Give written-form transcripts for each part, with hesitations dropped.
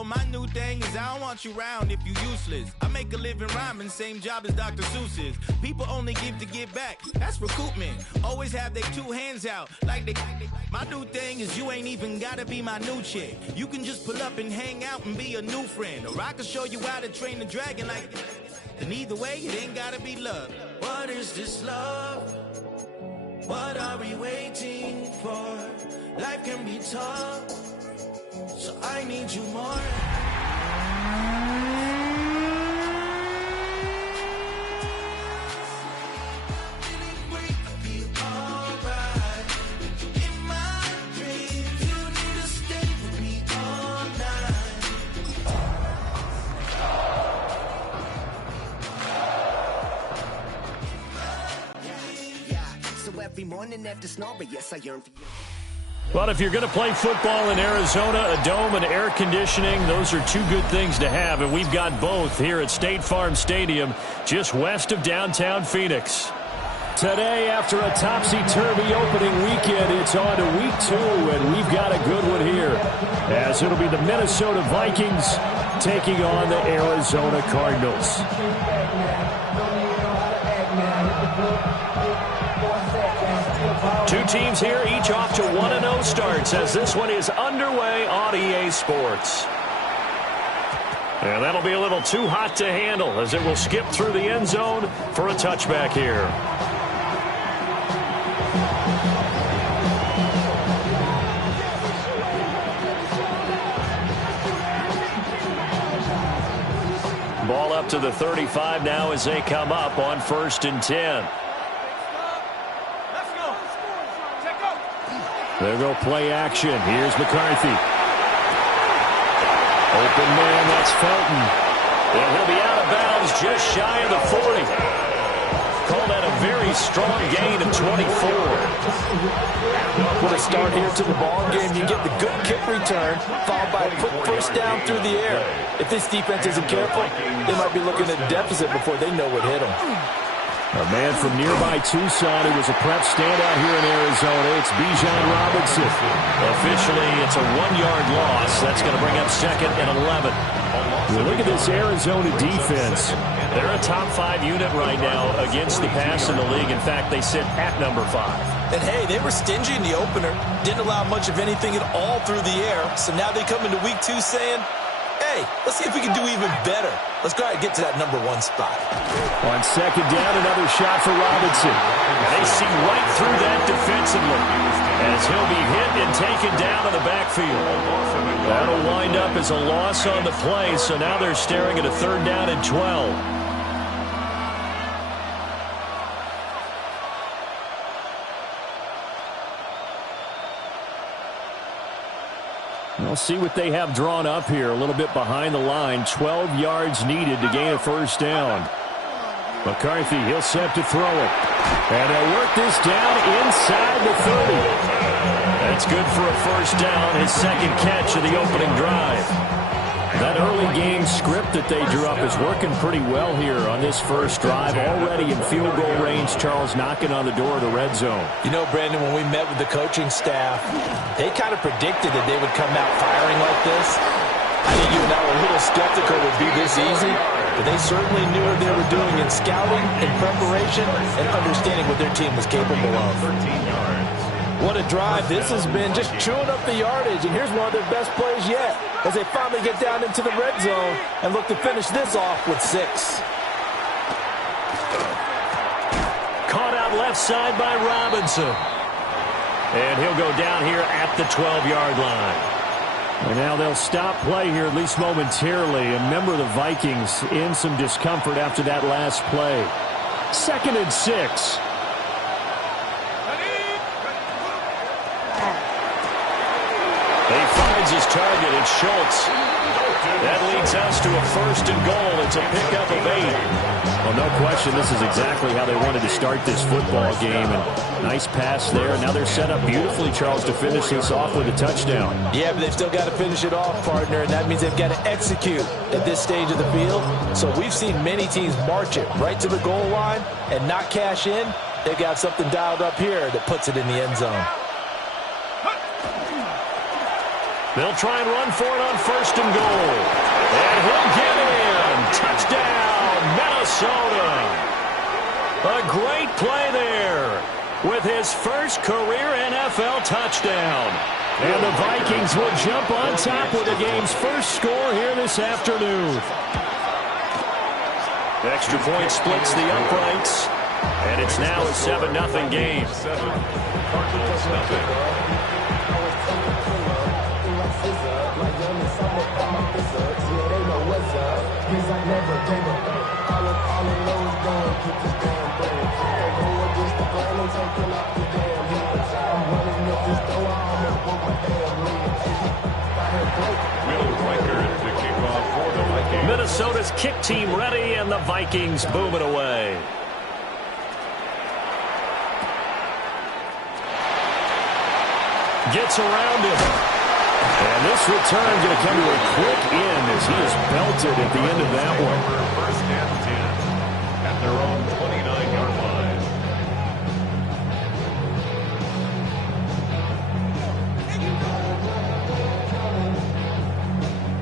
Well, my new thing is I don't want you around if you useless. I make a living rhyming, same job as Dr. Seuss's. People only give to give back, that's recoupment. Always have their two hands out, like they. My new thing is you ain't even gotta be my new chick. You can just pull up and hang out and be a new friend. Or I can show you how to train the dragon like. And either way, it ain't gotta be love. What is this love? What are we waiting for? Life can be tough, so I need you more. Every morning after snow, but yes, I yearn for you. Well, if you're going to play football in Arizona, a dome and air conditioning, those are two good things to have, and we've got both here at State Farm Stadium, just west of downtown Phoenix. Today, after a topsy-turvy opening weekend, it's on to week 2, and we've got a good one here, as it'll be the Minnesota Vikings taking on the Arizona Cardinals. Two teams here, each off to 1-0 starts as this one is underway on EA Sports. And that'll be a little too hot to handle as it will skip through the end zone for a touchback here. Ball up to the 35 now as they come up on 1st and 10. There go play action. Here's McCarthy. Open man, that's Felton. And he'll be out of bounds just shy of the 40. Call that a very strong gain of 24. With a start here to the ball game, you get the good kick return, followed by a quick first down through the air. If this defense isn't careful, they might be looking at a deficit before they know what hit them. A man from nearby Tucson who was a prep standout here in Arizona. It's Bijan Robinson. Officially, it's a 1-yard loss. That's going to bring up 2nd and 11. Well, look at this Arizona defense. They're a top 5 unit right now against the pass in the league. In fact, they sit at number 5. And hey, they were stingy in the opener. Didn't allow much of anything at all through the air. So now they come into week 2 saying, hey, let's see if we can do even better. Let's go ahead and get to that number 1 spot. On 2nd down, another shot for Robinson. They see right through that defensively as he'll be hit and taken down in the backfield. That'll wind up as a loss on the play, so now they're staring at a 3rd down and 12. We'll see what they have drawn up here a little bit behind the line. 12 yards needed to gain a 1st down. McCarthy, he'll set to throw it. And he'll work this down inside the 30. That's good for a 1st down, his 2nd catch of the opening drive. That early game script that they drew up is working pretty well here on this 1st drive. Already in field goal range, Charles knocking on the door of the red zone. You know, Brandon, when we met with the coaching staff, they kind of predicted that they would come out firing like this. I think you and I were a little skeptical it would be this easy, but they certainly knew what they were doing in scouting, in preparation, and understanding what their team was capable of. What a drive. This has been just chewing up the yardage, and here's one of their best plays yet as they finally get down into the red zone and look to finish this off with 6. Caught out left side by Robinson. And he'll go down here at the 12-yard line. And now they'll stop play here, at least momentarily. A member of the Vikings in some discomfort after that last play. 2nd and 6. He finds his target. It's Schultz. That leads us to a 1st and goal. It's a pickup of 8. Well, no question, this is exactly how they wanted to start this football game. And nice pass there. Now they're set up beautifully, Charles, to finish this off with a touchdown. Yeah, but they've still got to finish it off, partner, and that means they've got to execute at this stage of the field. So we've seen many teams march it right to the goal line and not cash in. They've got something dialed up here that puts it in the end zone. They'll try and run for it on 1st and goal. And he'll get in. Touchdown, Minnesota. A great play there with his first career NFL touchdown. And the Vikings will jump on top with the game's first score here this afternoon. Extra point splits the uprights. And it's now a 7-0 game. Minnesota's kick team ready, and the Vikings boom it away. Gets around him. And this return going to come to a quick end as he is belted at the end of that one. First and 10 at their own 29-yard line.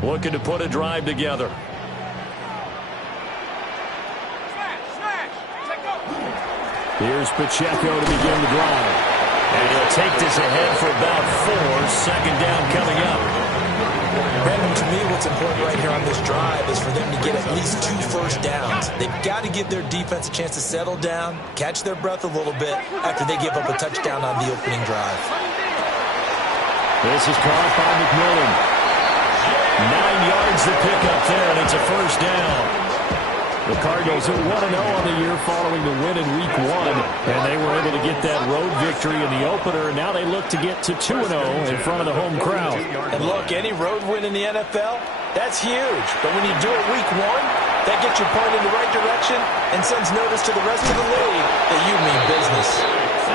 Looking to put a drive together. Here's Pacheco to begin the drive. And he'll take this ahead for about 4. Second down coming up. Brandon, to me, what's important right here on this drive is for them to get at least 2 first downs. They've got to give their defense a chance to settle down, catch their breath a little bit after they give up a touchdown on the opening drive. This is caught by McMillan. 9 yards the pickup there, and it's a first down. The Cardinals are 1-0 on the year following the win in Week 1, and they were able to get that road victory in the opener, and now they look to get to 2-0 in front of the home crowd. And look, any road win in the NFL, that's huge. But when you do it Week 1, that gets you pointed in the right direction and sends notice to the rest of the league that you mean business.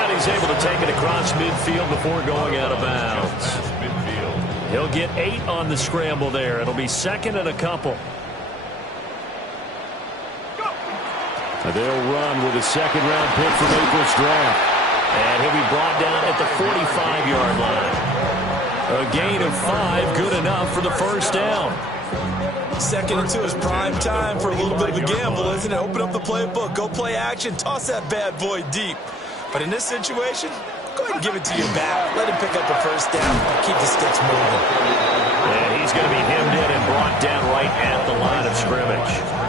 And he's able to take it across midfield before going out of bounds. He'll get 8 on the scramble there. It'll be 2nd and a couple. They'll run with a second-round pick from April's draft. And he'll be brought down at the 45-yard line. A gain of 5, good enough for the first down. 2nd and 2 is prime time for a little bit of a gamble, isn't it? Open up the playbook, go play action, toss that bad boy deep. But in this situation, go ahead and give it to your back. Let him pick up the first down. Keep the sticks moving. And he's going to be hemmed in and brought down right at the line of scrimmage.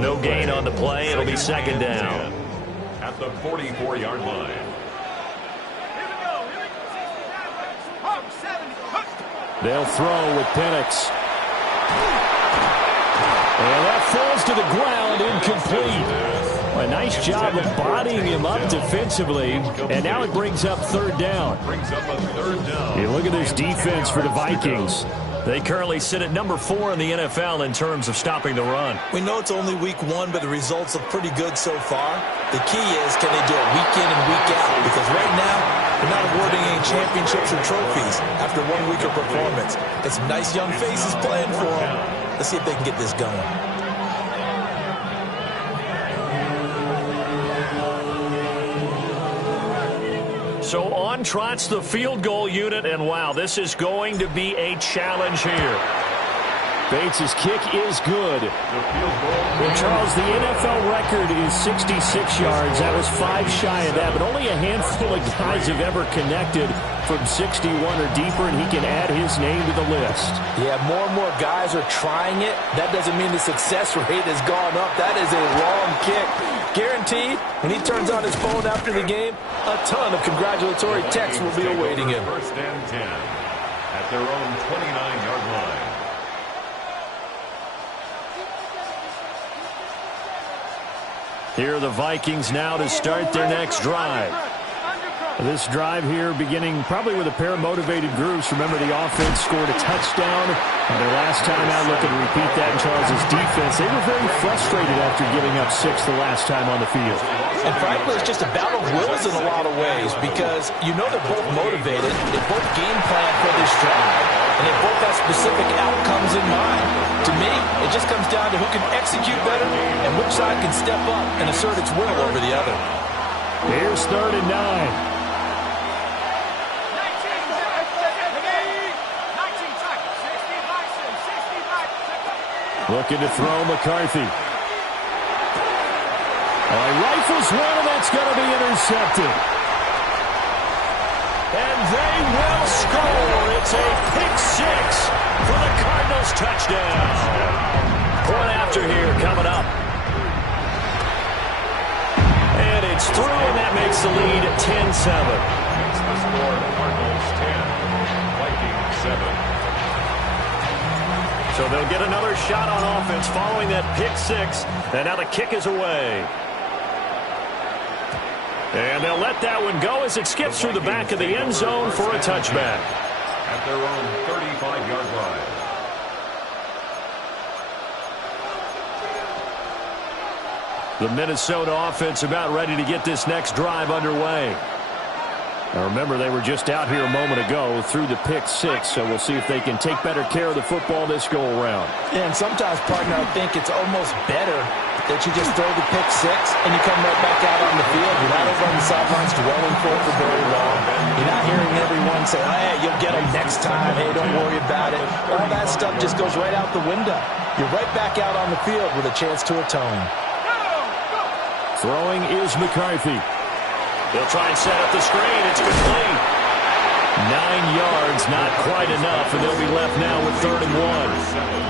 No gain on the play. It'll be 2nd down. At the 44-yard line. They'll throw with Penix. And that falls to the ground, incomplete. A nice job of bodying him up defensively, and now it brings up 3rd down. Hey, look at this defense for the Vikings. They currently sit at number 4 in the NFL in terms of stopping the run. We know it's only Week 1, but the results look pretty good so far. The key is, can they do it week in and week out? Because right now, they're not awarding any championships or trophies after 1 week of performance. Got some nice young faces playing for them. Let's see if they can get this going. So on trots the field goal unit, and wow, this is going to be a challenge here. Bates' kick is good. Well, Charles, the NFL record is 66 yards. That was 5 shy of that, but only a handful of guys have ever connected from 61 or deeper, and he can add his name to the list. Yeah, more and more guys are trying it. That doesn't mean the success rate has gone up. That is a long kick. Guaranteed, when he turns on his phone after the game, a ton of congratulatory texts will be awaiting him. 1st and 10 at their own 29-yard line. Here are the Vikings now to start their next drive. This drive here beginning probably with a pair of motivated groups. Remember, the offense scored a touchdown. Their last time out, looking to repeat that in Charles's defense. They were very frustrated after giving up 6 the last time on the field. And frankly, it's just a battle of wills in a lot of ways because you know they're both motivated. They both game plan for this drive. And they both have specific outcomes in mind. To me, it just comes down to who can execute better and which side can step up and assert its will over the other. Here's 3rd and 9. Looking to throw McCarthy. He rifles one, and that's going to be intercepted. And they will score. It's a pick six for the Cardinals touchdown. Point after here coming up. And it's through, and that makes the lead 10-7. That's the score. Cardinals 10, Vikings 7. So they'll get another shot on offense following that pick six. And now the kick is away. And they'll let that one go as it skips through the back of the end zone for a touchback. At their own 35-yard line. The Minnesota offense about ready to get this next drive underway. Now remember, they were just out here a moment ago through the pick six, so we'll see if they can take better care of the football this go-around. Yeah, and sometimes, partner, I think it's almost better that you just throw the pick six and you come right back out on the field. You're not over on the sidelines dwelling for it for very long. You're not hearing everyone say, hey, you'll get them next time. Hey, don't worry about it. All that stuff just goes right out the window. You're right back out on the field with a chance to atone. Throwing is McCarthy. They'll try and set up the screen. It's complete. 9 yards, not quite enough, and they'll be left now with 3rd and 1.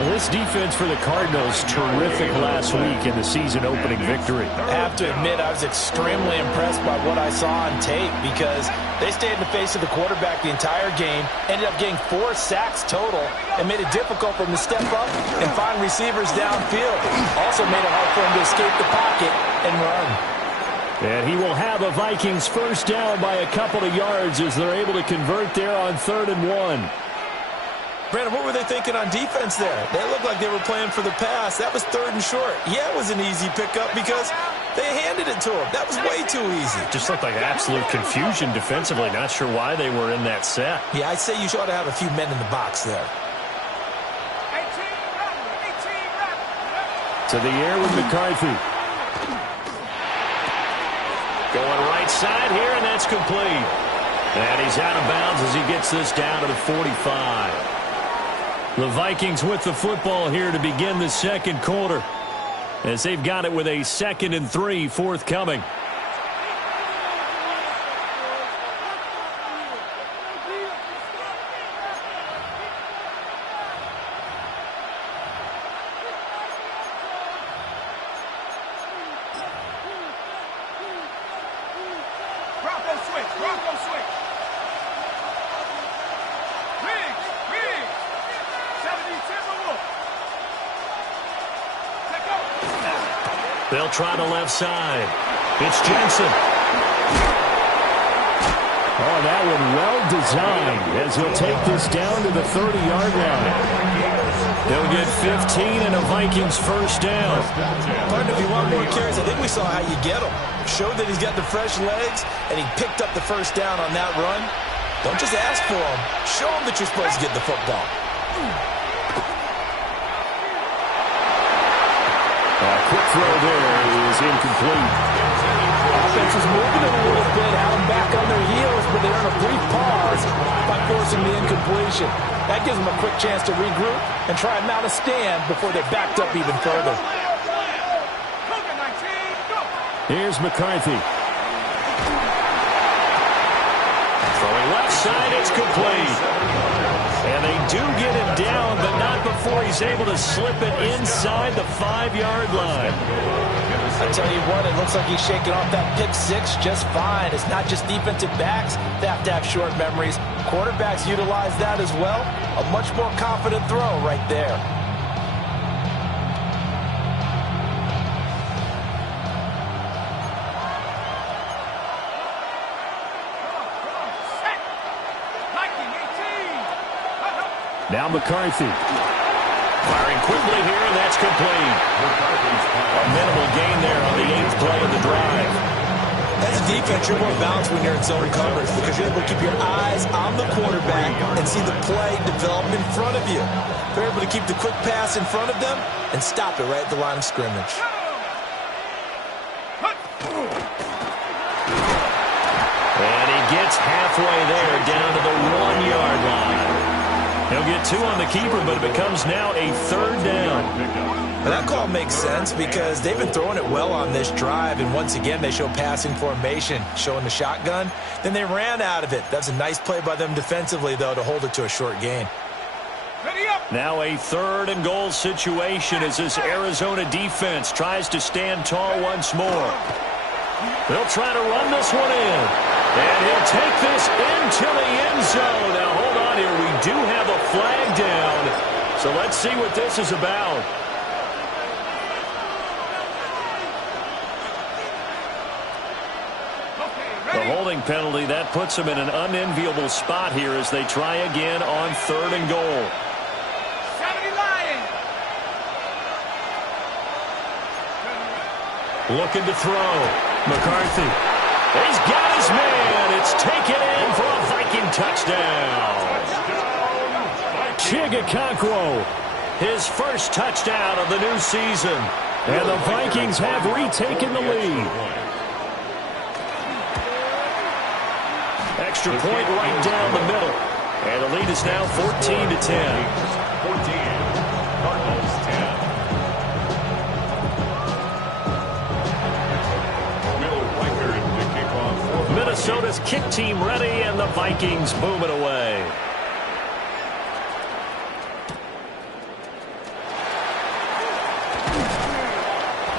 Well, this defense for the Cardinals, terrific last week in the season-opening victory. I have to admit, I was extremely impressed by what I saw on tape because they stayed in the face of the quarterback the entire game, ended up getting 4 sacks total, and made it difficult for him to step up and find receivers downfield. Also made it hard for him to escape the pocket and run. And he will have a Vikings first down by a couple of yards as they're able to convert there on 3rd and 1. Brandon, what were they thinking on defense there? They looked like they were playing for the pass. That was 3rd and short. Yeah, it was an easy pickup because they handed it to him. That was way too easy. Just looked like absolute confusion defensively. Not sure why they were in that set. Yeah, I'd say you ought to have a few men in the box there. To the air with McCarthy. Going right side here, and that's complete. And he's out of bounds as he gets this down to the 45. The Vikings with the football here to begin the second quarter, as they've got it with a 2nd and 3 forthcoming. They'll try the left side. It's Jensen. Oh, that one well designed as he'll take this down to the 30-yard line. They'll get 15 and a Vikings first down. Partner, if you want more carries, I think we saw how you get him. Showed that he's got the fresh legs, and he picked up the first down on that run. Don't just ask for him. Show him that you're supposed to get the football. Quick throw there is incomplete. Offense is moving it a little bit, had them back on their heels, but they earn a brief pause by forcing the incompletion. That gives them a quick chance to regroup and try and mount a stand before they're backed up even further. Here's McCarthy. Throwing left side, it's complete. And they do get him down, but not before he's able to slip it inside the 5-yard line. I tell you what, it looks like he's shaking off that pick six just fine. It's not just defensive backs that have to have short memories. Quarterbacks utilize that as well. A much more confident throw right there. Now McCarthy. Firing quickly here, and that's complete. A minimal gain there on the 8th play of the drive. As a defense, you're more balanced when you're in zone coverage because you're able to keep your eyes on the quarterback and see the play develop in front of you. They're able to keep the quick pass in front of them and stop it right at the line of scrimmage. And he gets halfway there, down to the 1-yard line. He'll get 2 on the keeper, but it becomes now a 3rd down. Well, that call makes sense because they've been throwing it well on this drive, and once again they show passing formation, showing the shotgun. Then they ran out of it. That's a nice play by them defensively, though, to hold it to a short gain. Now a 3rd and goal situation as this Arizona defense tries to stand tall once more. They'll try to run this one in. And he'll take this into the end zone. Now, hold on here. We do have a flag down. So let's see what this is about. The holding penalty, that puts them in an unenviable spot here as they try again on 3rd and goal. Looking to throw. McCarthy. He's got his man. It's taken in for a Viking touchdown. Chigakankwo, his first touchdown of the new season. And the Vikings have retaken the lead. Extra point right down the middle. And the lead is now 14-10. 14. Cardinals 10. Minnesota's kick team ready, and the Vikings boom it away.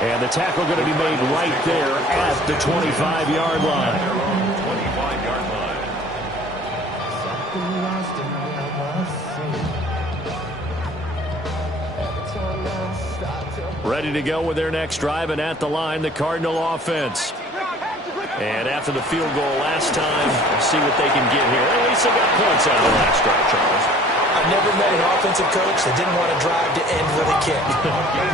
And the tackle going to be made right there at the 25-yard line. 25-yard line. Ready to go with their next drive, and at the line, the Cardinal offense. And after the field goal last time, we'll see what they can get here. At least they got points out of the last drive, Charles. I've never met an offensive coach that didn't want to drive to end with a kick.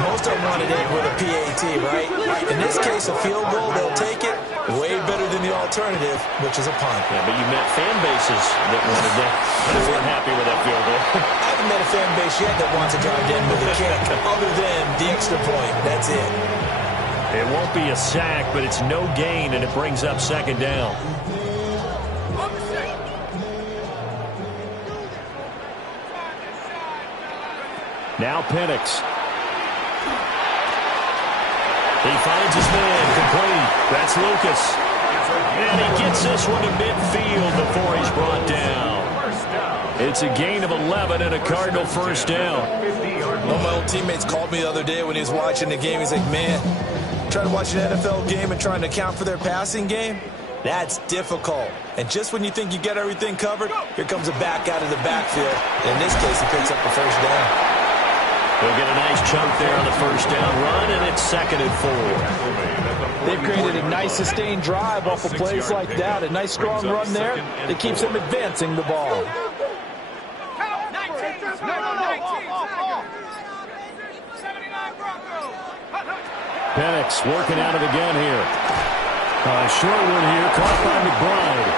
Most of them wanted to end with a PAT, right? In this case, a field goal, they'll take it. Way better than the alternative, which is a punt. Yeah, but you met fan bases that wanted that. They weren't happy with that field goal. I haven't met a fan base yet that wants to drive to end with a kick, other than the extra point. That's it. It won't be a sack, but it's no gain, and it brings up 2nd down. Now Penix. He finds his man, complete. That's Lucas. And he gets this one to midfield before he's brought down. It's a gain of 11 and a Cardinal 1st down. One of my old teammates called me the other day when he was watching the game. He's like, man, trying to watch an NFL game and trying to account for their passing game, that's difficult. And just when you think you get everything covered, here comes a back out of the backfield. In this case, he picks up the 1st down. They'll get a nice chunk there on the 1st down run, and it's 2nd and 4. They've created a nice sustained drive off of plays like that. A nice strong run there that keeps them advancing the ball. Penix working out of the gun here. Short one here, caught by McBride.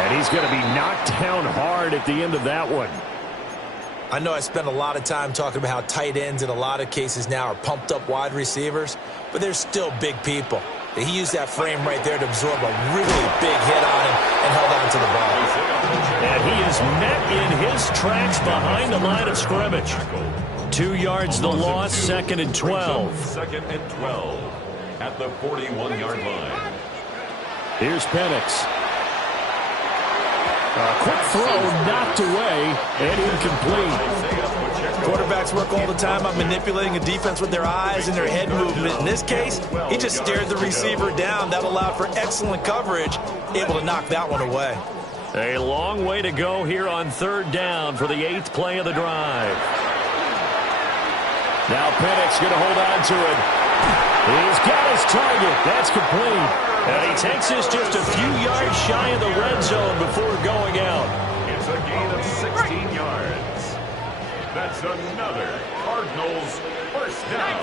And he's going to be knocked down hard at the end of that one. I know I spent a lot of time talking about how tight ends in a lot of cases now are pumped up wide receivers, but they're still big people. He used that frame right there to absorb a really big hit on him and held on to the ball. And he is met in his tracks behind the line of scrimmage. 2 yards the loss, 2nd and 12. 2nd and 12 at the 41-yard line. Here's Penix. Quick throw, knocked away, and incomplete. Quarterbacks work all the time on manipulating a defense with their eyes and their head movement. In this case, he just stared the receiver down. That allowed for excellent coverage, able to knock that one away. A long way to go here on 3rd down for the 8th play of the drive. Now Penix going to hold on to it. He's got his target. That's complete. And he takes this just a few yards shy of the red zone before going out. It's a gain of 16 yards. That's another Cardinals 1st down.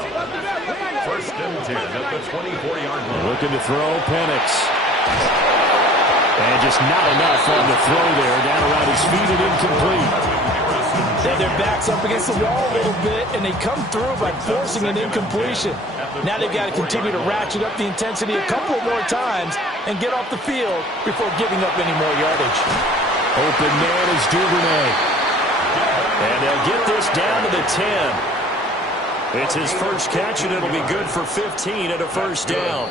1st and 10 at the 24-yard line. Looking to throw, Penix. And just not enough on the throw there. Down around his feet and incomplete. Then their backs up against the wall a little bit, and they come through by forcing an incompletion. Now they've got to continue to ratchet up the intensity a couple more times and get off the field before giving up any more yardage. Open man is Duvernay. And they'll get this down to the 10. It's his first catch, and it'll be good for 15 and a first down.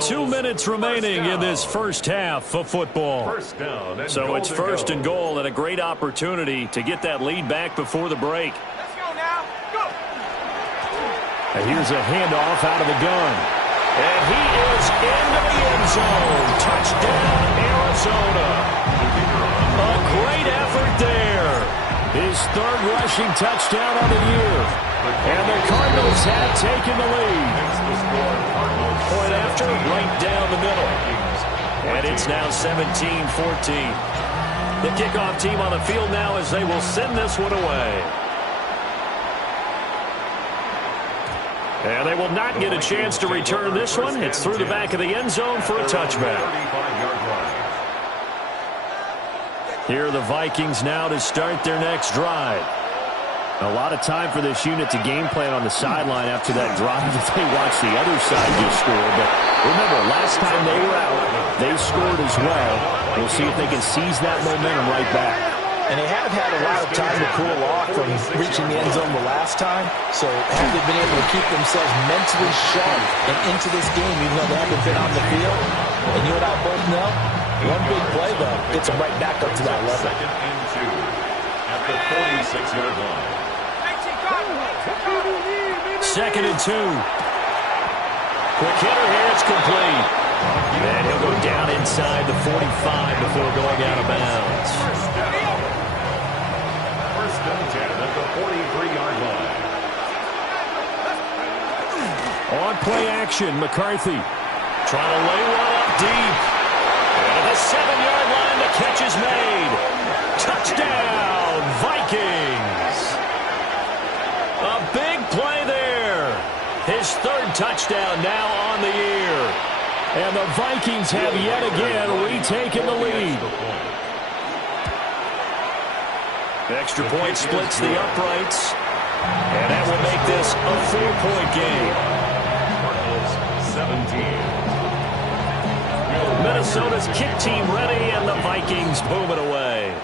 2 minutes remaining in this first half of football. So it's first and goal, and a great opportunity to get that lead back before the break. Let's go now. Go. And here's a handoff out of the gun. And he is into the end zone. Touchdown, Arizona. A great effort there. His third rushing touchdown on the year. And the Cardinals have taken the lead. Point after, right down the middle. And it's now 17-14. The kickoff team on the field now as they will send this one away. And they will not get a chance to return this one. It's through the back of the end zone for a touchback. Here are the Vikings now to start their next drive. A lot of time for this unit to game plan on the sideline after that drive if they watch the other side just score. But remember, last time they were out, they scored as well. We'll see if they can seize that momentum right back. And they have had a lot of time to cool off from reaching the end zone the last time. So have they been able to keep themselves mentally sharp and into this game even though they haven't been on the field? And you and I both know, one big play, though, gets them right back up to that level. Second and 2 at the 46-yard line. Second and 2. Quick hitter here. It's complete. And he'll go down inside the 45 before going out of bounds. First and 10 at the 43-yard line. On play action, McCarthy trying to lay one up deep. And at the 7-yard line, the catch is made. Touchdown, Vikings. A big play there. His third touchdown now on the year. And the Vikings have yet again retaken the lead. The extra point splits the uprights. And that will make this a 4-point game. Cardinals 17. Minnesota's kick team ready, and the Vikings boom it away.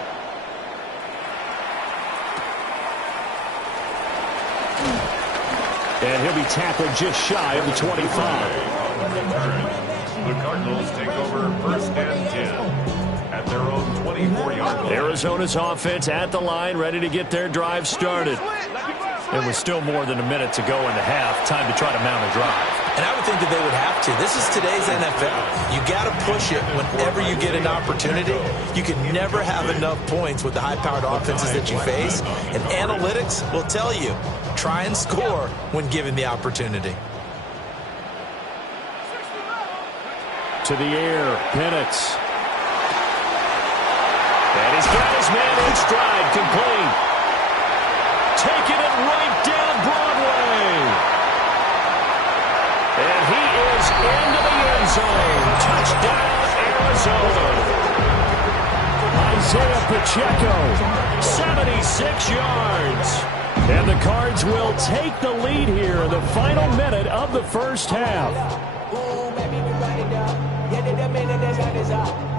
And he'll be tackled just shy of the 25. The Cardinals take over first and 10 at their own 24-yard line. Arizona's offense at the line, ready to get their drive started. It was still more than a minute to go in the half. Time to try to mount a drive. And I would think that they would have to. This is today's NFL. You got to push it whenever you get an opportunity. You can never have enough points with the high-powered offenses that you face. And analytics will tell you, try and score when given the opportunity. To the air, Penix. And he's got his man in stride, complete. Taking it right down Broadway. And he is into the end zone. Touchdown, Arizona. Isaiah Pacheco, 76 yards. And the Cards will take the lead here in the final minute of the first half.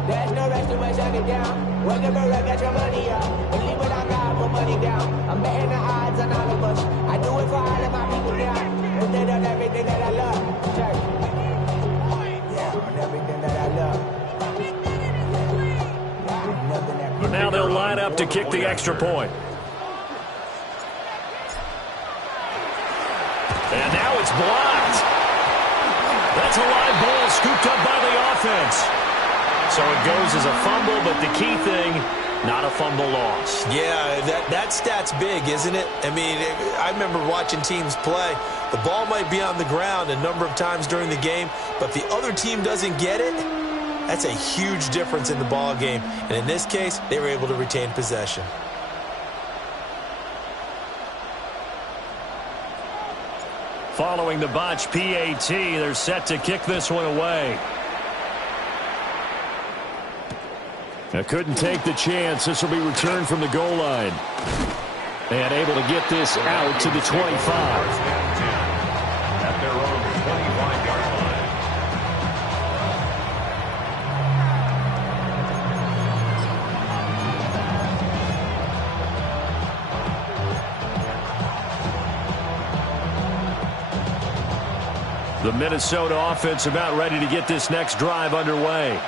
There's no rest to my shut it down. Whatever I got your money up. Believe what I got, put money down. I'm betting the odds on all of us. I do it for all of my people down. Put it on everything that I love. Church. Yeah, on everything that I love. Now they'll line up to kick the extra point. And now it's blocked. That's a live ball scooped up by the offense. So it goes as a fumble, but the key thing, not a fumble loss. Yeah, that stat's big, isn't it? I mean, I remember watching teams play. The ball might be on the ground a number of times during the game, but if the other team doesn't get it, that's a huge difference in the ball game. And in this case, they were able to retain possession. Following the botch PAT, they're set to kick this one away. Now couldn't take the chance. This will be returned from the goal line. And able to get this out to the 25. At their own 25-yard line. The Minnesota offense about ready to get this next drive underway.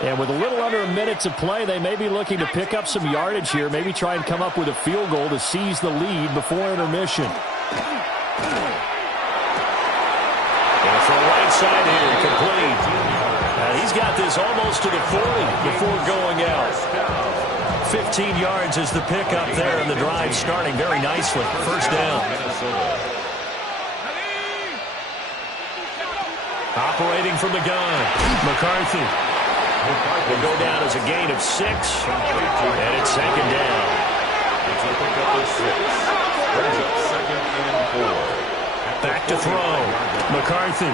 And with a little under a minute to play, they may be looking to pick up some yardage here, maybe try and come up with a field goal to seize the lead before intermission. And from right side here, complete. He's got this almost to the 40 before going out. 15 yards is the pickup there, and the drive starting very nicely. First down. Operating from the gun, McCarthy. Will go down as a gain of 6, and it's second down. It's a pickup of 6. Brings up second and 4. Back to throw. McCarthy.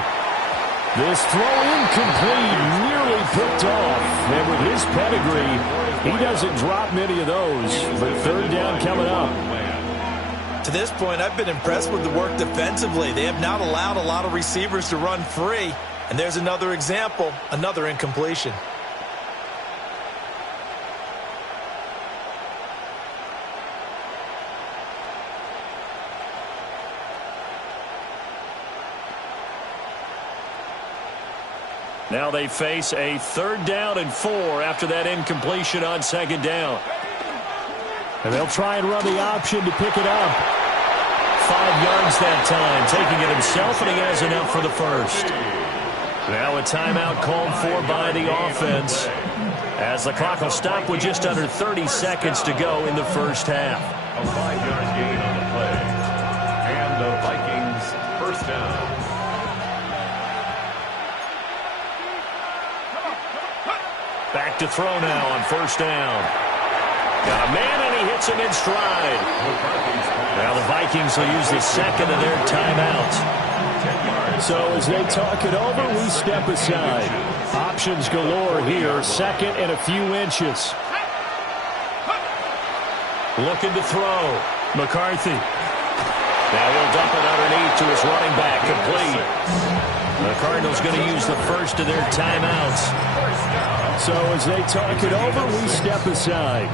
This throw incomplete, nearly picked off. And with his pedigree, he doesn't drop many of those. But third down coming up. To this point, I've been impressed with the work defensively. They have not allowed a lot of receivers to run free. And there's another example, another incompletion. Now they face a third down and 4 after that incompletion on second down. And they'll try and run the option to pick it up. 5 yards that time, taking it himself, and he has enough for the first. Now a timeout called for by the offense, as the clock will stop with just under 30 seconds to go in the first half. A 5-yard gain on the play. And the Vikings first down. Back to throw now on first down. Got a man, and he hits him in stride. Now the Vikings will use the second of their timeout. So as they talk it over, we step aside. Options galore here, second and a few inches. Looking to throw. McCarthy. Now he'll dump it underneath to his running back, complete. The Cardinals going to use the first of their timeouts. So as they talk it over, we step aside.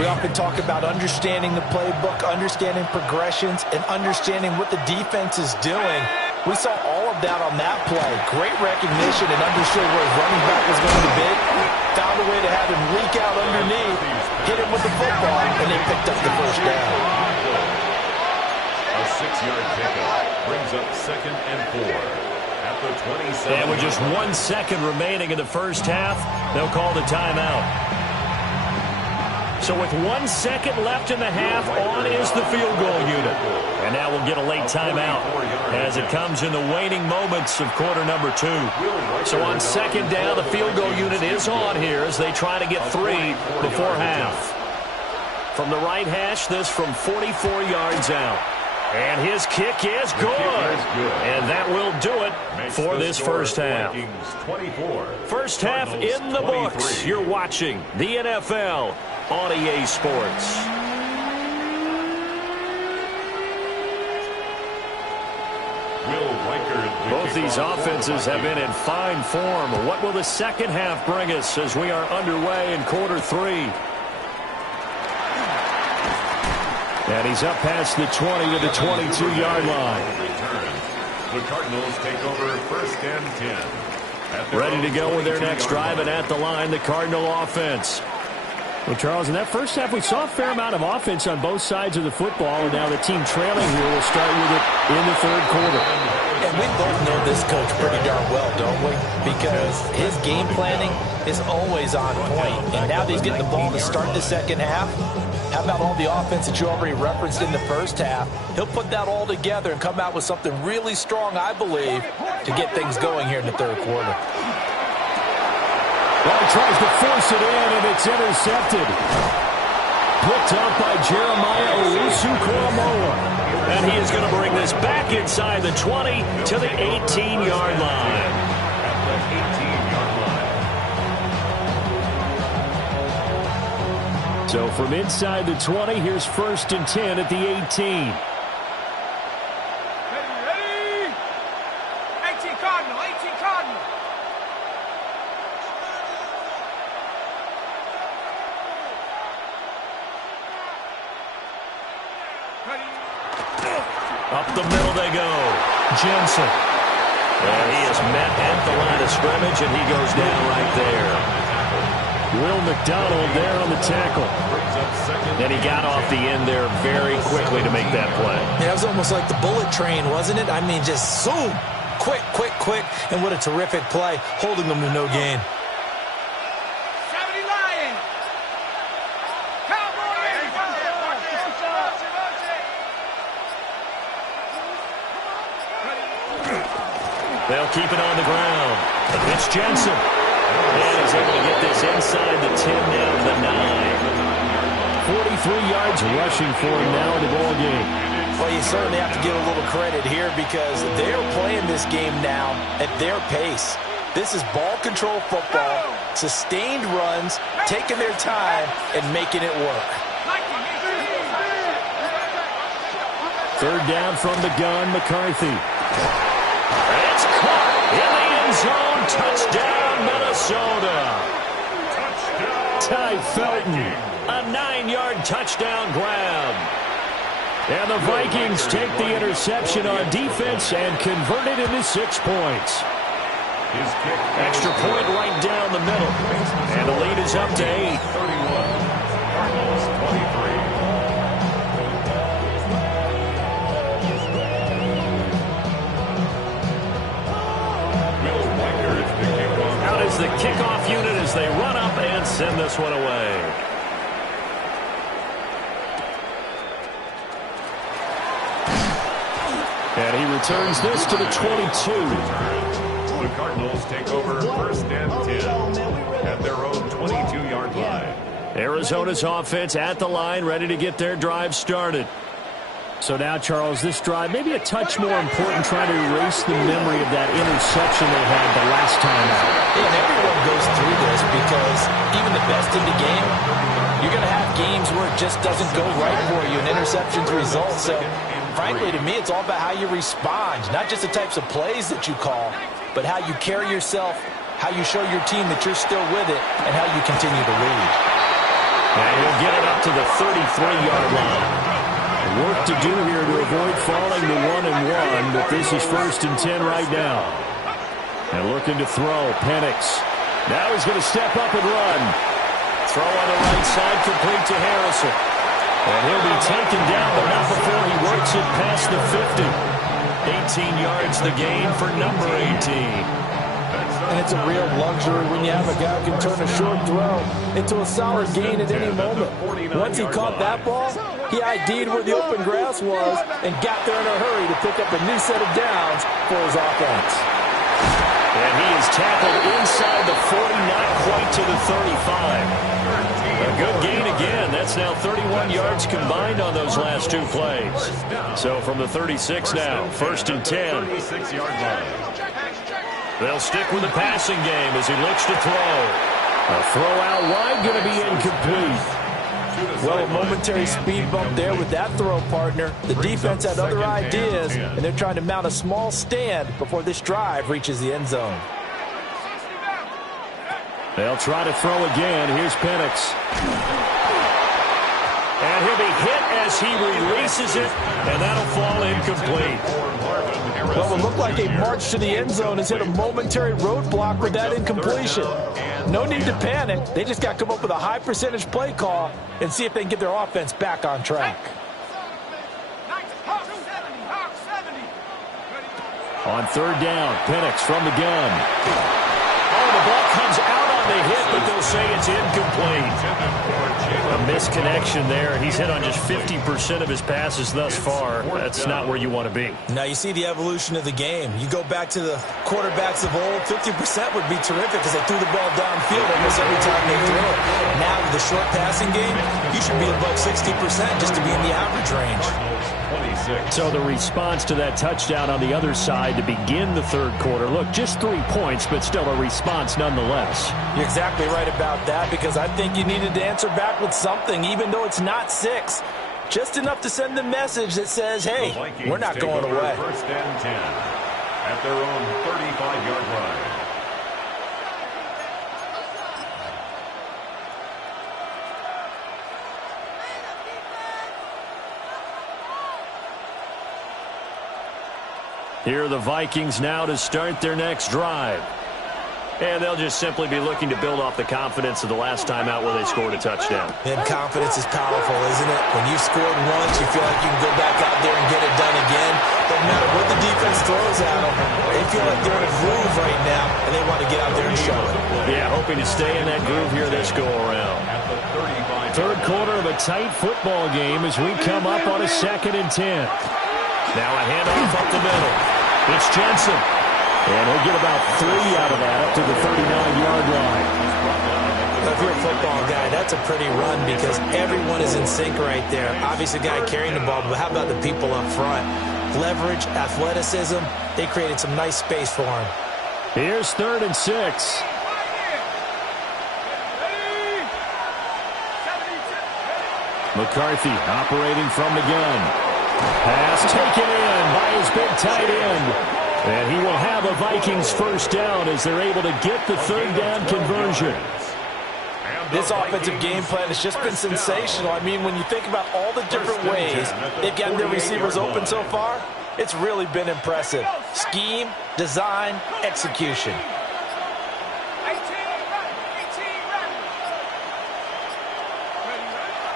We often talk about understanding the playbook, understanding progressions, and understanding what the defense is doing. We saw all of that on that play. Great recognition and understood where his running back was going to be. Found a way to have him leak out underneath, hit him with the football, and they picked up the first down. A 6-yard pickup brings up second and 4 at the 27. And with just 1 second remaining in the first half, they'll call the timeout. So with 1 second left in the half, on is the field goal unit. And now we'll get a late timeout as it comes in the waning moments of quarter number 2. So on second down, the field goal unit is on here as they try to get 3 before half. From the right hash, this from 44 yards out. And his kick is good. And that will do it for this first half. First half in the books. You're watching the NFL on EA Sports. Both these offenses have been in fine form. What will the second half bring us as we are underway in quarter 3? And he's up past the 20 to the 22-yard line. The Cardinals take over first and 10. Ready to go with their next drive, and at the line, the Cardinal offense. Well, Charles, in that first half, we saw a fair amount of offense on both sides of the football, and now the team trailing here will start with it in the third quarter. And we both know this coach pretty darn well, don't we? Because his game planning is always on point. And now that he's getting the ball to start the second half, how about all the offense that you already referenced in the first half? He'll put that all together and come out with something really strong, I believe, to get things going here in the third quarter. Well, he tries to force it in, and it's intercepted. Picked up by Jeremiah Owusu-Koramoah. And he is going to bring this back inside the 20 to the 18-yard line. So from inside the 20, here's first and 10 at the 18. Ready? 18 Cardinal, 18 Cardinal. Up the middle they go. Jensen. And he is met at the line of scrimmage, and he goes down right there. Will McDonald there on the tackle. And he got off the end there very quickly to make that play. Yeah, it was almost like the bullet train, wasn't it? I mean, just zoom. Quick, quick, quick. And what a terrific play, holding them to no gain. They'll keep it on the ground. It's Jensen. And he's able to get this inside the 10 down to the 9. 43 yards rushing for him now in the ball game. Well, you certainly have to give a little credit here because they're playing this game now at their pace. This is ball control football, sustained runs, taking their time, and making it work. Third down from the gun, McCarthy. It's caught in the end zone. Touchdown, Minnesota. Ty Felton, a 9-yard touchdown grab. And the Vikings take the interception on defense and convert it into 6 points. Extra point right down the middle. And the lead is up to 8. 31. Cardinals 23. Out is the kickoff unit as they run up and send this one away. And he returns this to the 22. The Cardinals take over first and 10 at their own 22-yard line. Arizona's offense at the line, ready to get their drive started. So now, Charles, this drive may be a touch more important, trying to erase the memory of that interception they had the last time out. Yeah, and everyone goes through this because even the best in the game, you're going to have games where it just doesn't go right for you, and interceptions result. So, frankly, to me, it's all about how you respond, not just the types of plays that you call, but how you carry yourself, how you show your team that you're still with it, and how you continue to lead. And he'll get it up to the 33-yard line. Work to do here to avoid falling to 1-1, but this is first and 10 right now. And looking to throw, Penix. Now he's going to step up and run. Throw on the right side, complete to Harrison. And he'll be taken down, but not before he works it past the 50. 18 yards the gain for number 18. And it's a real luxury when you have a guy who can turn a short throw into a solid gain at any moment. Once he caught that ball, he ID'd where the open grass was and got there in a hurry to pick up a new set of downs for his offense. And he is tackled inside the 40, not quite to the 35. A good gain again. That's now 31 yards combined on those last 2 plays. So from the 36 now, first and 10. 36-yard line. They'll stick with the passing game as he looks to throw. A throw out wide, going to be incomplete. Well, a momentary speed bump there with that throw, partner. The defense had other ideas, and they're trying to mount a small stand before this drive reaches the end zone. They'll try to throw again. Here's Penix. And he'll be hit as he releases it, and that'll fall incomplete. Well, it looked like a march to the end zone has hit a momentary roadblock with that incompletion. No need to panic. They just got to come up with a high percentage play call and see if they can get their offense back on track. On third down, Penix from the gun. Oh, the ball comes out on the hit, but they'll say it's incomplete. A misconnection there. He's hit on just 50% of his passes thus far. That's not where you want to be. Now you see the evolution of the game. You go back to the quarterbacks of old, 50% would be terrific because they threw the ball downfield almost every time they threw it. Now with the short passing game, you should be above 60% just to be in the average range. So the response to that touchdown on the other side to begin the third quarter, look, just 3 points, but still a response nonetheless. You're exactly right about that because I think you needed to answer back with something, even though it's not 6. Just enough to send the message that says, hey, we're not going away. First and 10 at their own 35-yard line. Here are the Vikings now to start their next drive. And they'll just simply be looking to build off the confidence of the last time out where they scored a touchdown. And confidence is powerful, isn't it? When you've scored once, you feel like you can go back out there and get it done again. Doesn't matter what the defense throws at them. They feel like they're in a groove right now, and they want to get out there and show it. Yeah, hoping to stay in that groove here this go-around. Third quarter of a tight football game as we come up on a 2nd and 10. Now a handoff up the middle. It's Jensen. And he'll get about 3 out of that up to the 39-yard line. If you're a football guy, that's a pretty run because everyone is in sync right there. Obviously, the guy carrying the ball, but how about the people up front? Leverage, athleticism, they created some nice space for him. Here's 3rd and 6. McCarthy operating from the gun. Pass taken in by his big tight end. And he will have a Vikings first down as they're able to get the 3rd down conversion. This offensive game plan has just been sensational. I mean, when you think about all the different ways they've gotten their receivers open so far, it's really been impressive. Scheme, design, execution.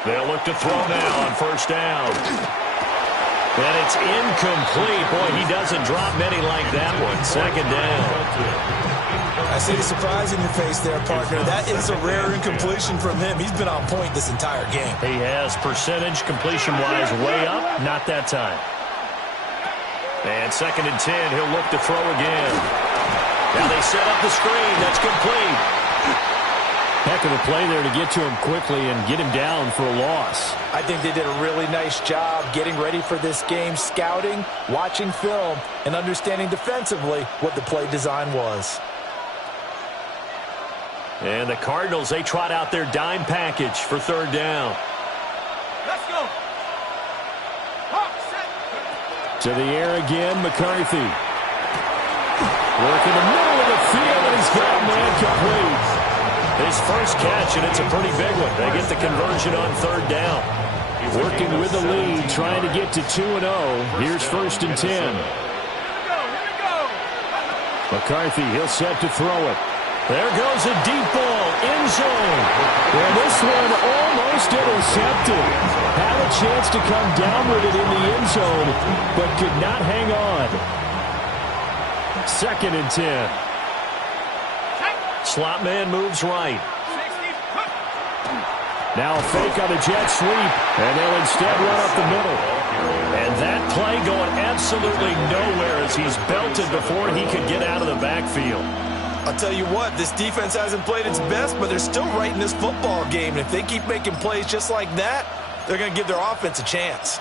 They'll look to throw now on first down. And it's incomplete. Boy, he doesn't drop many like that one. 2nd down. I see the surprise in your face there, partner. That is a rare incompletion from him. He's been on point this entire game. He has percentage completion-wise way up. Not that time. And 2nd and 10. He'll look to throw again. Now they set up the screen. That's complete. Heck of a play there to get to him quickly and get him down for a loss. I think they did a really nice job getting ready for this game, scouting, watching film, and understanding defensively what the play design was. And the Cardinals, they trot out their dime package for 3rd down. Let's go. To the air again, McCarthy. Work in the middle of the field, and he's got a man complete. His first catch, and it's a pretty big one. They get the conversion on 3rd down. Working with the lead, trying to get to 2-0. Here's 1st and 10. Here we go. McCarthy, he'll set to throw it. There goes a deep ball, end zone. And this one almost intercepted. Had a chance to come down with it in the end zone, but could not hang on. 2nd and 10. Slot man moves right. Now a fake on a jet sweep, and they'll instead run up the middle. And that play going absolutely nowhere as he's belted before he could get out of the backfield. I'll tell you what, this defense hasn't played its best, but they're still right in this football game. And if they keep making plays just like that, they're going to give their offense a chance.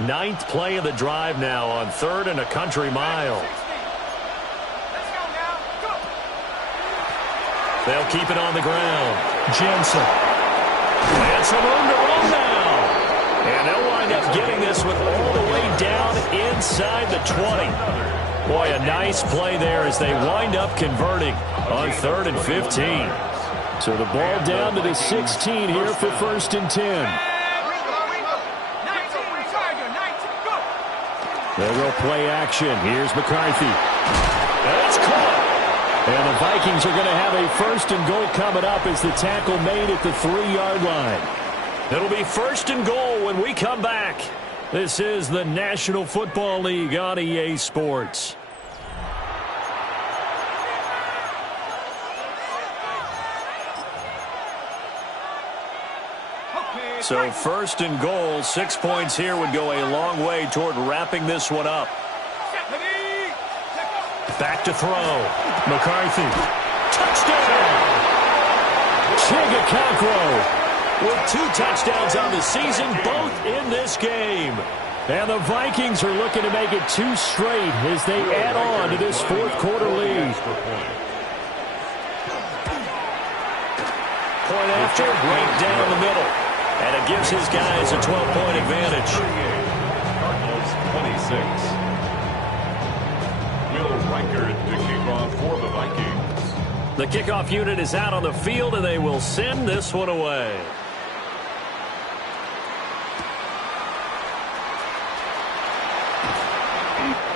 Ninth play of the drive now on 3rd and a country mile. Let's go now. Go. They'll keep it on the ground. Jensen. And some room to run now. And they'll wind up getting this one all the way down inside the 20. Boy, a nice play there as they wind up converting on 3rd and 15. So the ball down to the 16 here for 1st and 10. They'll go play action. Here's McCarthy. And it's caught. And the Vikings are going to have a 1st and goal coming up as the tackle made at the 3-yard line. It'll be 1st and goal when we come back. This is the National Football League on EA Sports. So 1st and goal, 6 points here would go a long way toward wrapping this one up. Back to throw. McCarthy. Touchdown! Chigakakro with 2 touchdowns on the season, both in this game. And the Vikings are looking to make it 2 straight as they add on to this 4th quarter lead. Point after, right down the middle. And it gives his guys a 12-point advantage. Cardinals 26. Will Reichert to kick off for the Vikings. The kickoff unit is out on the field, and they will send this one away.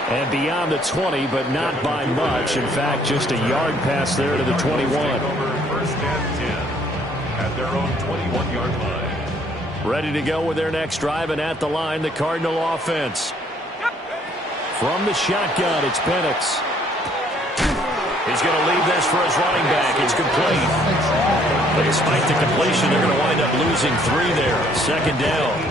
And beyond the 20, but not by much. In fact, just a yard pass there to the 21. First and 10 at their own 21-yard line. Ready to go with their next drive, and at the line, the Cardinal offense. From the shotgun, it's Penix. He's going to leave this for his running back. It's complete. But despite the completion, they're going to wind up losing 3 there. Second down.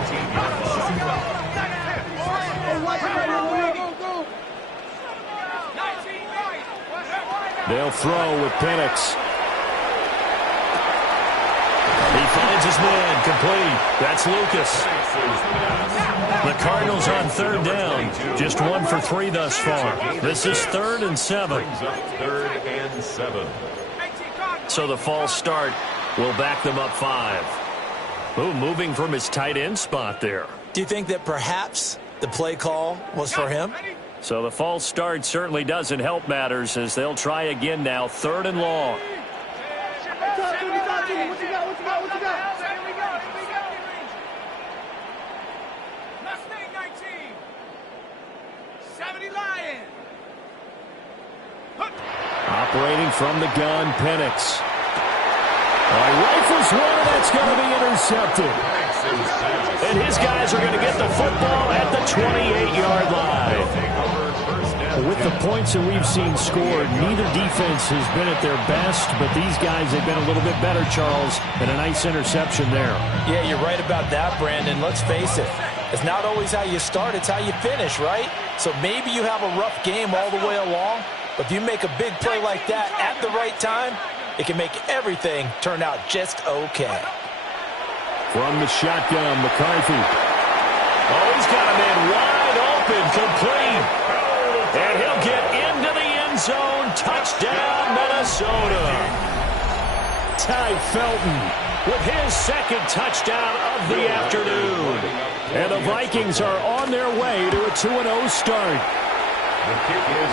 They'll throw with Penix. He finds his man. Complete. That's Lucas. The Cardinals on third down. Just 1 for 3 thus far. This is 3rd and 7. Third and 7. So the false start will back them up 5. Ooh, moving from his tight end spot there. Do you think that perhaps the play call was for him? So the false start certainly doesn't help matters as they'll try again now. 3rd and long. Operating from the gun, Penix. Rifles one, that's going to be intercepted. And his guys are going to get the football at the 28-yard line. With the points that we've seen scored, neither defense has been at their best, but these guys have been a little bit better, Charles, and a nice interception there. Yeah, you're right about that, Brandon. Let's face it. It's not always how you start, it's how you finish, right? So maybe you have a rough game all the way along, but if you make a big play like that at the right time, it can make everything turn out just okay. From the shotgun, McCarthy. Oh, he's got a man wide open, complete. And he'll get into the end zone. Touchdown, Minnesota. Ty Felton with his second touchdown of the afternoon. And the Vikings are on their way to a 2-0 start.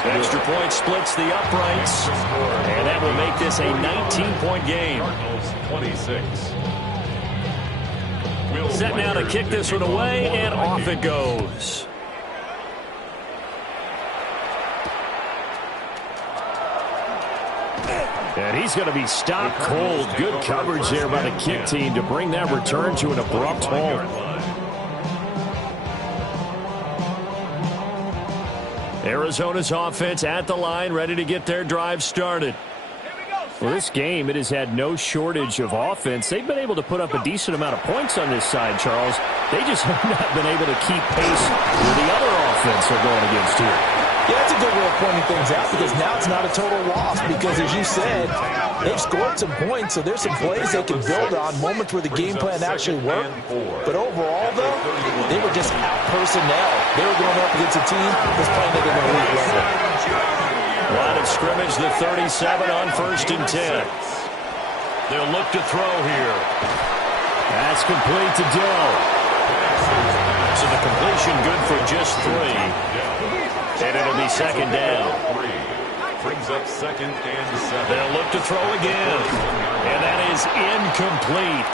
Extra point splits the uprights, and that will make this a 19-point game. 26. Set now to kick this one away, and off it goes. And he's going to be stopped cold. Good coverage there by the kick team to bring that return to an abrupt halt. Arizona's offense at the line, ready to get their drive started. Well, this game, it has had no shortage of offense. They've been able to put up a decent amount of points on this side, Charles. They just have not been able to keep pace with the other offense they're going against here. Yeah, that's a good way of pointing things out because now it's not a total loss because, as you said, they've scored some points, so there's some plays they can build on, moments where the game plan actually worked. But overall, though, they were just out-personnel. They were going up against a team that's playing at an elite level. Line of scrimmage, the 37 on 1st and 10. They'll look to throw here. That's complete to Dill. So the completion good for just 3. And it'll be second down. Brings up 2nd and 7. They'll look to throw again. And that is incomplete.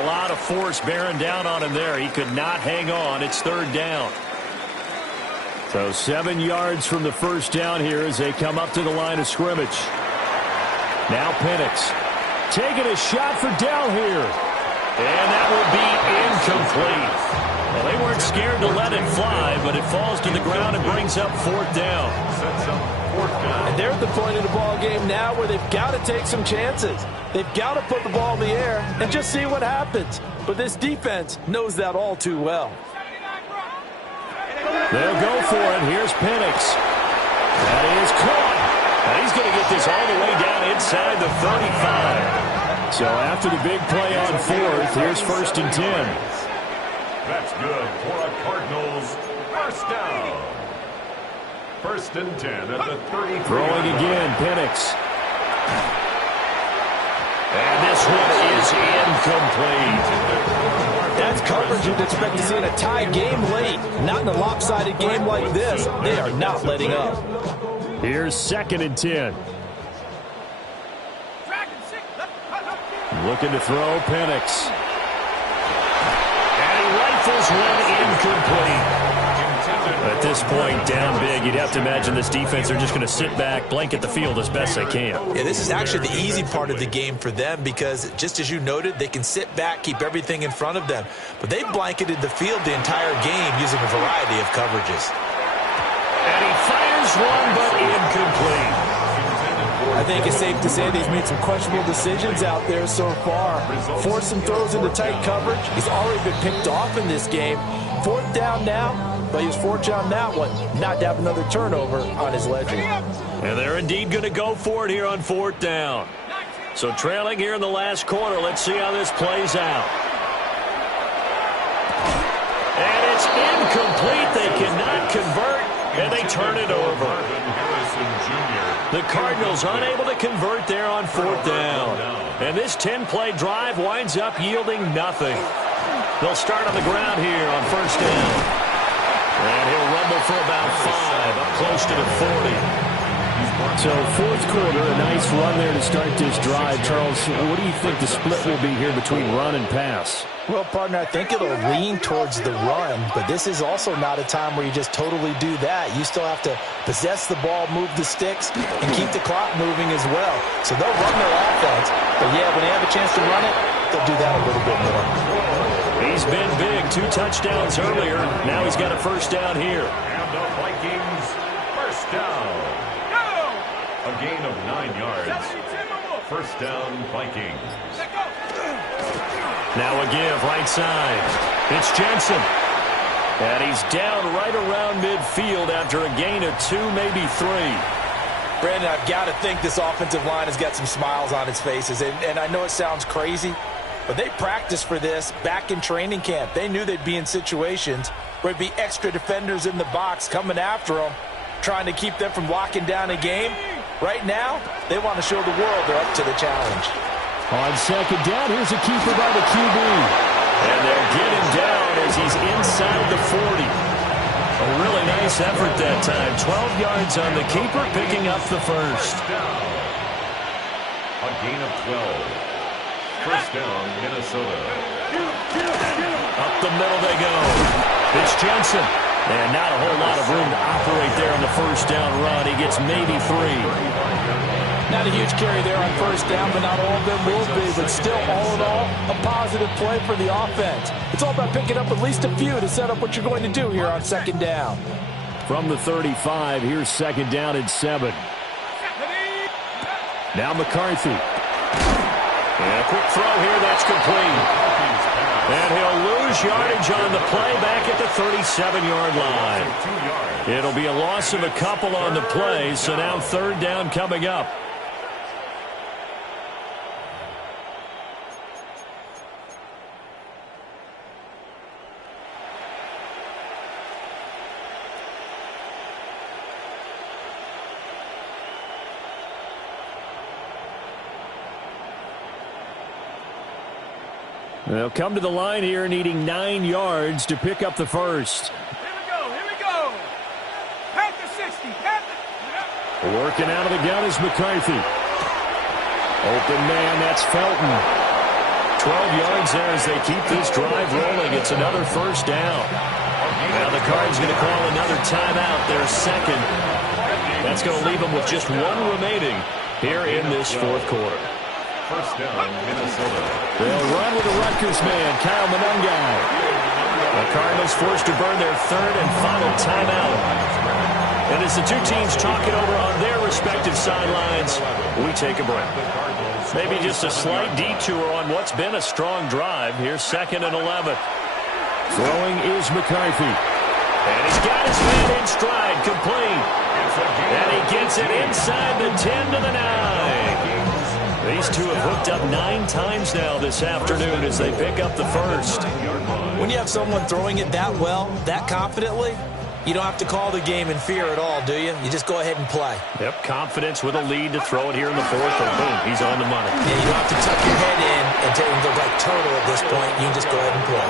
A lot of force bearing down on him there. He could not hang on. It's 3rd down. So 7 yards from the first down here as they come up to the line of scrimmage. Now Penix taking a shot for Dell here. And that will be incomplete. Well, they weren't scared to let it fly, but it falls to the ground and brings up 4th down. And they're at the point of the ball game now where they've got to take some chances. They've got to put the ball in the air and just see what happens. But this defense knows that all too well. They'll go for it. Here's Penix. That is caught. And he's going to get this all the way down inside the 35. So after the big play on 4th, here's 1st and 10. That's good for a Cardinals first down. 1st and 10 at the 33. Throwing again, Penix. And this one is incomplete. That's coverage you'd expect to see in a tie game late. Not in a lopsided game like this. They are not letting up. Here's 2nd and 10. Looking to throw, Penix. And he rifles one incomplete. At this point, down big, you'd have to imagine this defense are just going to sit back, blanket the field as best they can. Yeah, this is actually the easy part of the game for them because, just as you noted, they can sit back, keep everything in front of them. But they've blanketed the field the entire game using a variety of coverages. And he fires one, but incomplete. I think it's safe to say they've made some questionable decisions out there so far. Forced some throws into tight coverage. He's already been picked off in this game. 4th down now. But he was fortunate on that one, not to have another turnover on his ledger. And they're indeed going to go for it here on 4th down. So trailing here in the last quarter. Let's see how this plays out. And it's incomplete. They cannot convert, and they turn it over. The Cardinals unable to convert there on 4th down. And this 10-play drive winds up yielding nothing. They'll start on the ground here on 1st down. And he'll rumble for about 5, up close to the 40. So 4th quarter, a nice run there to start this drive. Charles, what do you think the split will be here between run and pass? Well, partner, I think it'll lean towards the run, but this is also not a time where you just totally do that. You still have to possess the ball, move the sticks, and keep the clock moving as well. So they'll run their offense, but yeah, when they have a chance to run it, they'll do that a little bit more. He's been big, 2 touchdowns earlier. Now he's got a 1st down here. And the Vikings, 1st down. A gain of 9 yards. 1st down, Vikings. Now a give, right side. It's Jensen. And he's down right around midfield after a gain of 2, maybe 3. Brandon, I've got to think this offensive line has got some smiles on its faces. And I know it sounds crazy, but they practiced for this back in training camp. They knew they'd be in situations where there'd be extra defenders in the box coming after them, trying to keep them from locking down a game. Right now, they want to show the world they're up to the challenge. On 2nd down, here's a keeper by the QB. And they'll get him down as he's inside the 40. A really nice effort that time. 12 yards on the keeper, picking up the 1st. A gain of 12. 1st down, Minnesota. Up the middle they go. It's Jensen. And not a whole lot of room to operate there on the 1st down run. He gets maybe 3. Not a huge carry there on 1st down, but not all of them will be. But still, all in all, a positive play for the offense. It's all about picking up at least a few to set up what you're going to do here on 2nd down. From the 35, here's 2nd down and 7. Now McCarthy. And a quick throw here, that's complete. And he'll lose yardage on the play back at the 37-yard line. It'll be a loss of a couple on the play, so now 3rd down coming up. They'll come to the line here needing 9 yards to pick up the 1st. Here we go. Panther 60. Panther. Working out of the gun is McCarthy. Open man, that's Felton. 12 yards there as they keep this drive rolling. It's another 1st down. Now the Cards going to call another timeout, their 2nd. That's going to leave them with just 1 remaining here in this 4th quarter. 1st down, Minnesota. They'll run with the Rutgers man, Kyle Monungai. The Cardinals forced to burn their 3rd and final timeout. And as the 2 teams talk it over on their respective sidelines, we take a break. Maybe just a slight detour on what's been a strong drive. Here's 2nd and 11. Throwing is McCarthy. And he's got his man in stride, complete. And he gets it inside the 10 to the 9. These 2 have hooked up 9 times now this afternoon as they pick up the 1st. When you have someone throwing it that well, that confidently, you don't have to call the game in fear at all, do you? You just go ahead and play. Yep, confidence with a lead to throw it here in the 4th, and boom, he's on the money. Yeah, you don't have to tuck your head in and take the right turtle at this point. You can just go ahead and play.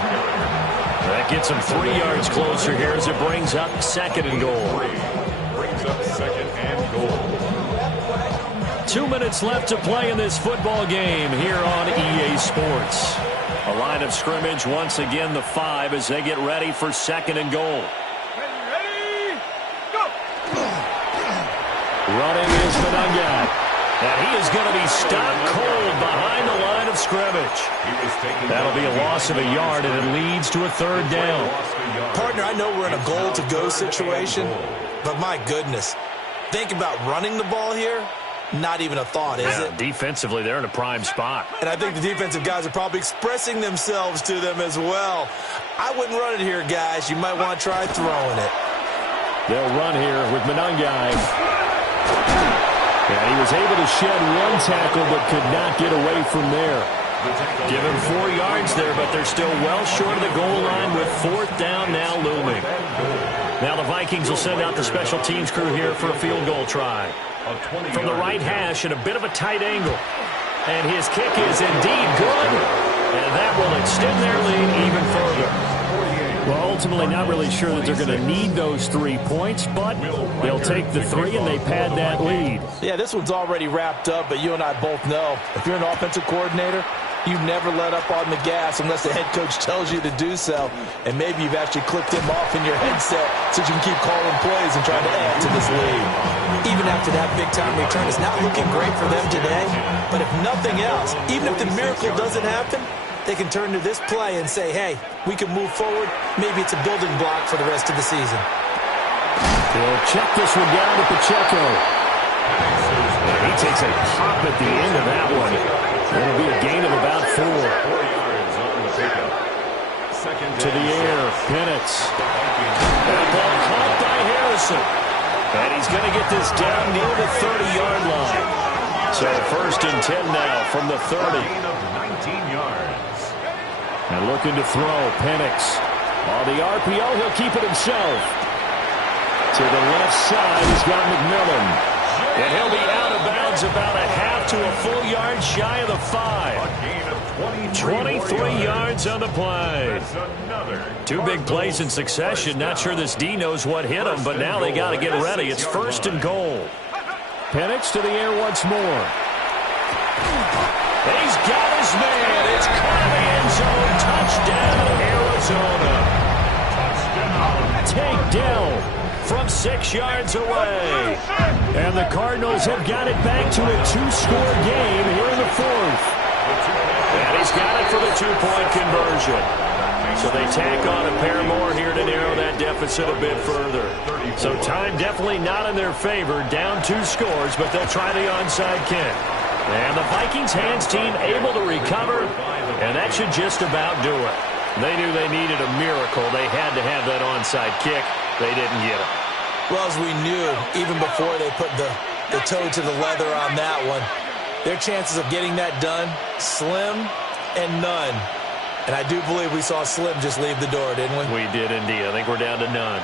That gets him 3 yards closer here as it brings up 2nd and goal. Brings up 2nd and goal. About 2 minutes left to play in this football game here on EA Sports. A line of scrimmage once again, the 5, as they get ready for 2nd and goal. Ready, go! Running is Monunga. And he is going to be stopped cold behind the line of scrimmage. That'll be a loss of a yard, and it leads to a 3rd down. Partner, I know we're in a goal-to-go situation, but my goodness, think about running the ball here. Not even a thought, is it? Defensively, they're in a prime spot. And I think the defensive guys are probably expressing themselves to them as well. I wouldn't run it here, guys. You might want to try throwing it. They'll run here with Monunga. And he was able to shed 1 tackle but could not get away from there. Give him 4 yards there, but they're still well short of the goal line with 4th down now looming. Now the Vikings will send out the special teams crew here for a field goal try. From the right hash at a bit of a tight angle. And his kick is indeed good. And that will extend their lead even further. Well, ultimately not really sure that they're going to need those 3 points, but they'll take the 3 and they pad that lead. Yeah, this one's already wrapped up, but you and I both know if you're an offensive coordinator, you never let up on the gas unless the head coach tells you to do so. And maybe you've actually clicked him off in your headset so you can keep calling plays and trying to add to this lead. Even after that big-time return, it's not looking great for them today. But if nothing else, even if the miracle doesn't happen, they can turn to this play and say, hey, we can move forward. Maybe it's a building block for the rest of the season. He'll check this one down to Pacheco. And he takes a pop at the end of that one. It'll be a gain of about 4. 4 yards on the pickup. To the air, Penix. And a ball caught by Harrison. And he's going to get this down near the 30-yard line. So 1st and 10 now from the 30. Gain of 19 yards. And looking to throw, Penix. On the RPO, he'll keep it himself. To the left side, he's got McMillan. And he'll be out of bounds about a half to a full yard shy of the 5. A gain of 23 yards on the play. That's another 2 big plays in succession. Not sure this D knows what hit him, but now they got to get ready. It's 1st and goal. Penix to the air once more. He's got his man. It's caught in the end zone. Touchdown, Arizona. Takedown from 6 yards away. And the Cardinals have got it back to a 2-score game here in the 4th. And he's got it for the 2-point conversion. So they tack on a pair more here to narrow that deficit a bit further. So time definitely not in their favor. Down 2 scores, but they'll try the onside kick. And the Vikings hands team able to recover, and that should just about do it. They knew they needed a miracle. They had to have that onside kick. They didn't get it. Well, as we knew, even before they put the toe to the leather on that one, their chances of getting that done, slim and none. And I do believe we saw Slim just leave the door, didn't we? We did indeed. I think we're down to none.